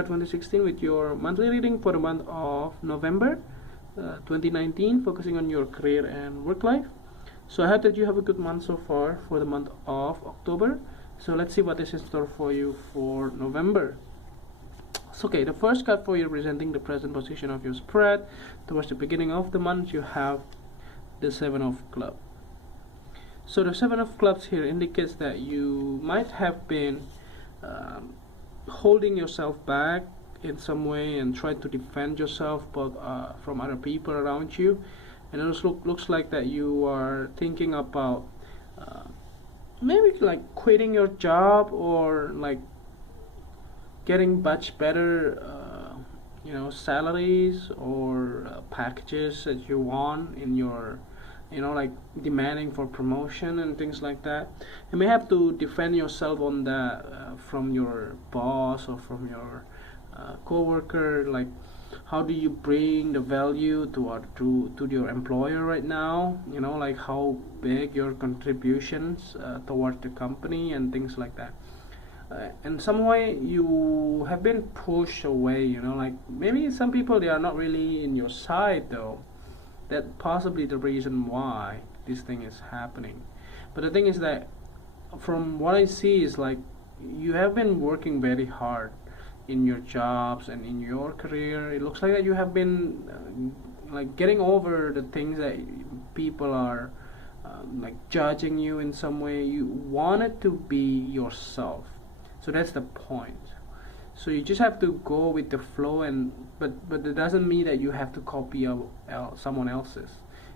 February 2016 with your monthly reading for the month of November 2019, focusing on your career and work life. So I hope that you have a good month so far for the month of October. So let's see what is in store for you for November. So okay, the first card for you representing the present position of your spread towards the beginning of the month, you have the Seven of Clubs. So the Seven of Clubs here indicates that you might have been holding yourself back in some way and try to defend yourself but from other people around you, and it also looks like that you are thinking about maybe like quitting your job or like getting much better salaries or packages that you want in your like demanding for promotion and things like that. You may have to defend yourself on that from your boss or from your co-worker. Like, how do you bring the value to your employer right now? Like how big your contributions towards the company and things like that. In some way you have been pushed away. Like maybe some people, they are not really in your side though. That possibly the reason why this thing is happening. But the thing is that from what I see is like you have been working very hard in your jobs and in your career. It looks like that you have been like getting over the things that people are like judging you in some way. You wanted to be yourself, so that's the point. So you just have to go with the flow, and but it doesn't mean that you have to copy someone else's.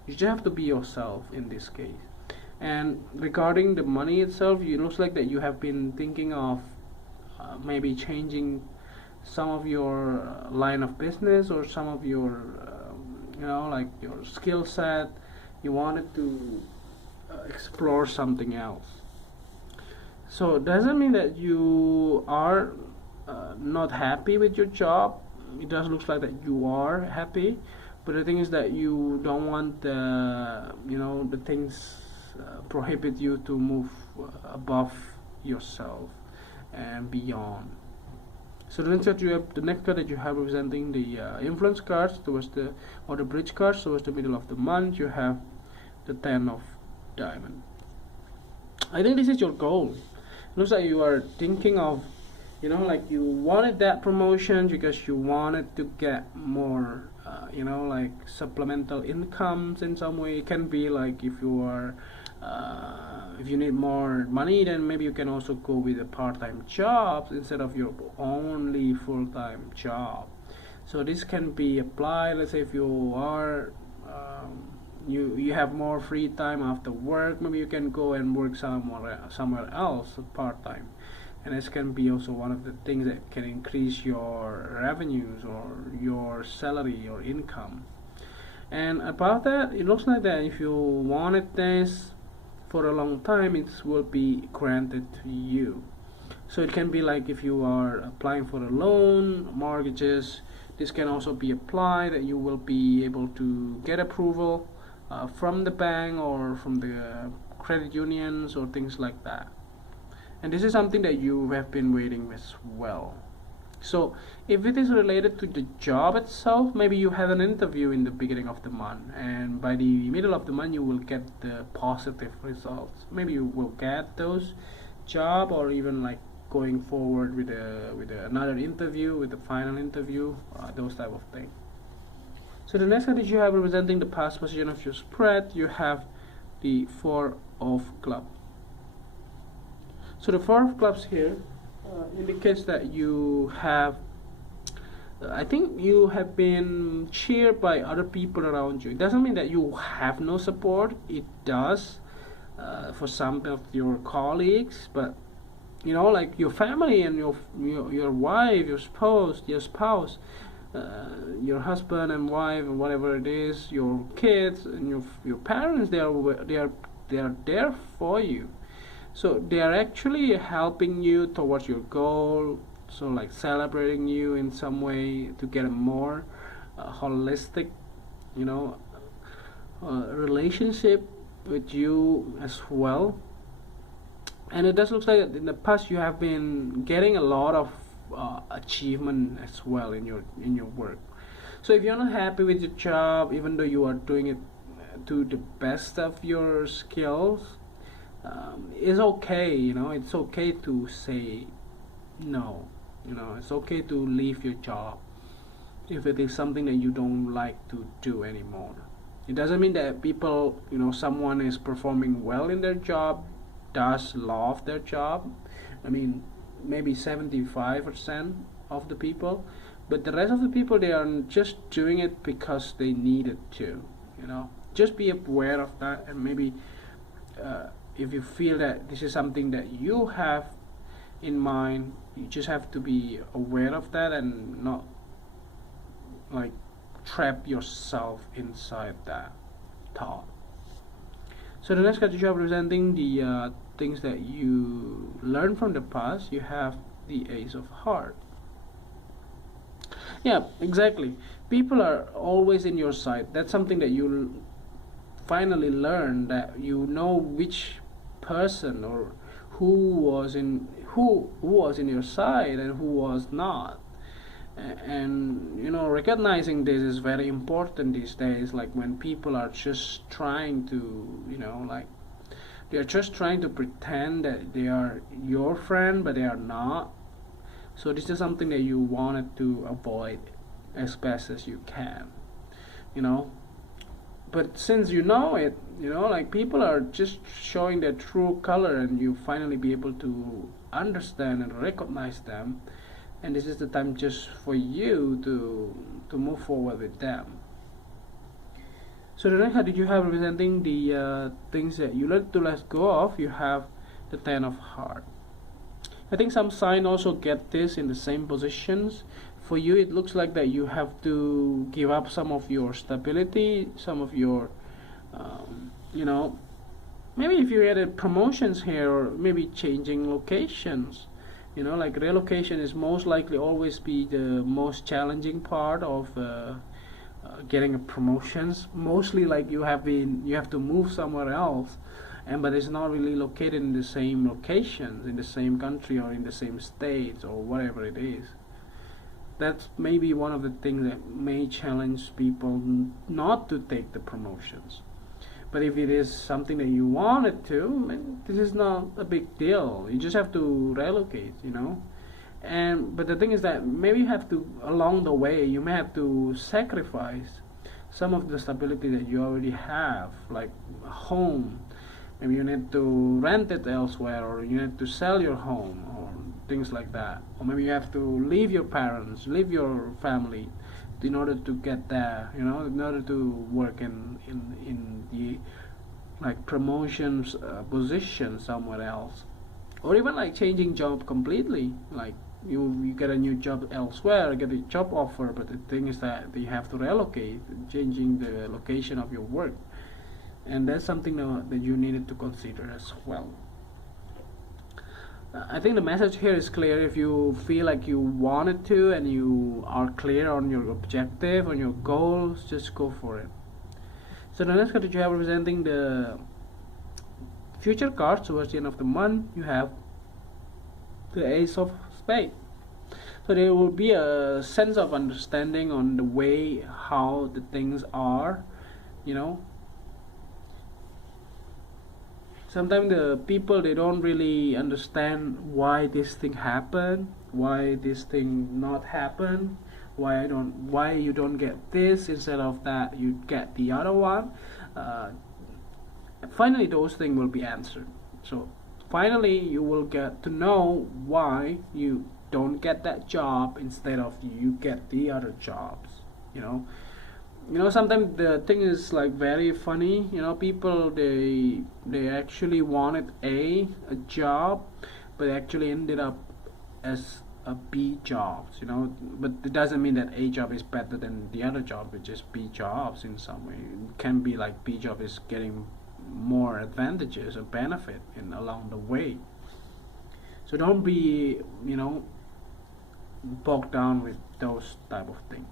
You just have to be yourself in this case. And regarding the money itself, it looks like that you have been thinking of maybe changing some of your line of business or some of your like your skill set. You wanted to explore something else. So it doesn't mean that you are not happy with your job. It does look like that you are happy, but the thing is that you don't want the things prohibit you to move above yourself and beyond. So the next card that you have representing the influence cards towards the bridge cards towards the middle of the month, you have the Ten of Diamond. I think this is your goal. It looks like you are thinking of like you wanted that promotion because you wanted to get more like supplemental incomes in some way. It can be like if you are if you need more money, then maybe you can also go with a part-time job instead of your only full-time job. So this can be applied. Let's say if you are you have more free time after work, maybe you can go and work somewhere else part-time. And this can be also one of the things that can increase your revenues or your salary or income. And about that, it looks like that if you wanted this for a long time, it will be granted to you. So it can be like if you are applying for a loan, mortgages, this can also be applied, that you will be able to get approval from the bank or from the credit unions or things like that. And this is something that you have been waiting as well. So if it is related to the job itself, maybe you have an interview in the beginning of the month, and by the middle of the month you will get the positive results. Maybe you will get those job, or even like going forward with another interview, with the final interview, those type of things. So the next card that you have representing the past position of your spread, you have the Four of Clubs. So the Four of Clubs here indicates that you have I think you have been cheered by other people around you. It doesn't mean that you have no support. It does for some of your colleagues, but like your family and your wife, your spouse, your husband and wife, and whatever it is, your kids and your parents, they are there for you. So they are actually helping you towards your goal. So like celebrating you in some way to get a more holistic, relationship with you as well. And it does look like in the past you have been getting a lot of achievement as well in your work. So if you're not happy with your job, even though you are doing it to the best of your skills, it's okay. It's okay to say no. It's okay to leave your job if it is something that you don't like to do anymore. It doesn't mean that people, someone is performing well in their job, does love their job. I mean, maybe 75% of the people, but the rest of the people, they are just doing it because they needed to. Just be aware of that, and maybe if you feel that this is something that you have in mind, you just have to be aware of that and not like trap yourself inside that thought. So the next card you are representing the things that you learn from the past. You have the Ace of Hearts. Yeah, exactly. People are always in your side. That's something that you finally learn, that you know which person or who was in your side and who was not. And recognizing this is very important these days. Like when people are just trying to they're just trying to pretend that they are your friend, but they are not. So this is something that you wanted to avoid as best as you can. But since you know it, like people are just showing their true color, and you finally be able to understand and recognize them, and this is the time just for you to move forward with them. So the next card that you have representing the things that you learn to let go of, you have the Ten of Hearts. I think some sign also get this in the same positions. For you, it looks like that you have to give up some of your stability, some of your, maybe if you added promotions here, or maybe changing locations. Like relocation is most likely always be the most challenging part of getting a promotions. Mostly like you have to move somewhere else, but it's not really located in the same locations, in the same country, or in the same states, or whatever it is. That's maybe one of the things that may challenge people not to take the promotions. But if it is something that you wanted to, this is not a big deal. You just have to relocate, but the thing is that maybe you have to, along the way, you may have to sacrifice some of the stability that you already have, like a home. Maybe you need to rent it elsewhere, or you need to sell your home, or things like that. Or maybe you have to leave your parents, leave your family, in order to get there, in order to work in the like promotions position somewhere else. Or even like changing job completely, like you get a new job elsewhere, get a job offer, but the thing is that you have to relocate, changing the location of your work. And that's something that you needed to consider as well. I think the message here is clear. If you feel like you wanted to, and you are clear on your objective, on your goals, just go for it. So the next card that you have representing the future cards towards the end of the month, you have the Ace of Spades. So there will be a sense of understanding on the way how the things are, Sometimes the people, they don't really understand why this thing happened, why this thing not happen, why you don't get this instead of that you get the other one. Finally those things will be answered. So finally you will get to know why you don't get that job instead of you get the other jobs. Sometimes the thing is like very funny. People, they actually wanted a job, but actually ended up as a B jobs. But it doesn't mean that A job is better than the other job. It's just B jobs in some way. It can be like B job is getting more advantages or benefit along the way. So don't be bogged down with those type of things.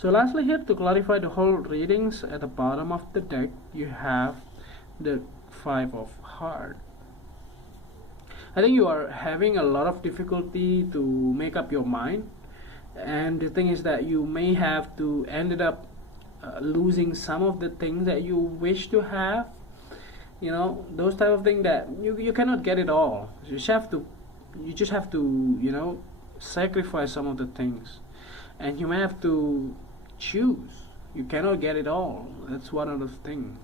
So lastly, here to clarify the whole readings, at the bottom of the deck you have the Five of Hearts. I think you are having a lot of difficulty to make up your mind, and the thing is that you may have to ended up losing some of the things that you wish to have. You know, those type of things that you cannot get it all. You just have to, you know, sacrifice some of the things, and you may have to choose. You cannot get it all. That's one of the things.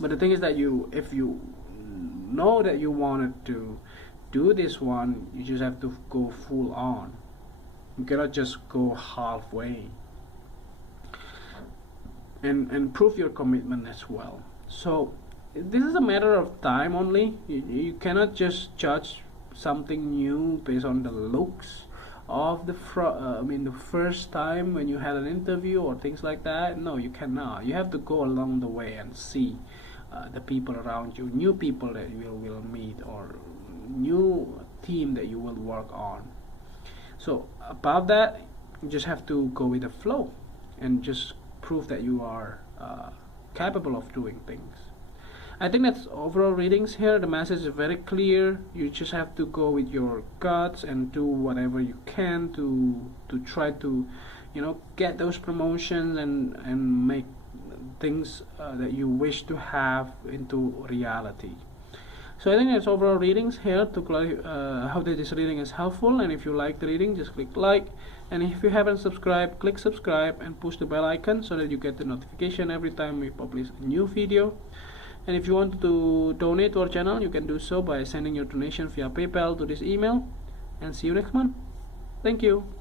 But the thing is that if you know that you wanted to do this one, you just have to go full on. You cannot just go halfway. And prove your commitment as well. So this is a matter of time only. You cannot just judge something new based on the looks of the first time when you had an interview or things like that. No, you cannot. You have to go along the way and see the people around you, new people that you will meet, or new team that you will work on. So above that, you just have to go with the flow and just prove that you are capable of doing things. I think that's overall readings here. The message is very clear. You just have to go with your guts and do whatever you can to try to, you know, get those promotions and make things that you wish to have into reality. So I think that's overall readings here to how this reading is helpful. And if you like the reading, just click like, and if you haven't subscribed, click subscribe and push the bell icon so that you get the notification every time we publish a new video. And if you want to donate to our channel, you can do so by sending your donation via PayPal to this email. And see you next month. Thank you.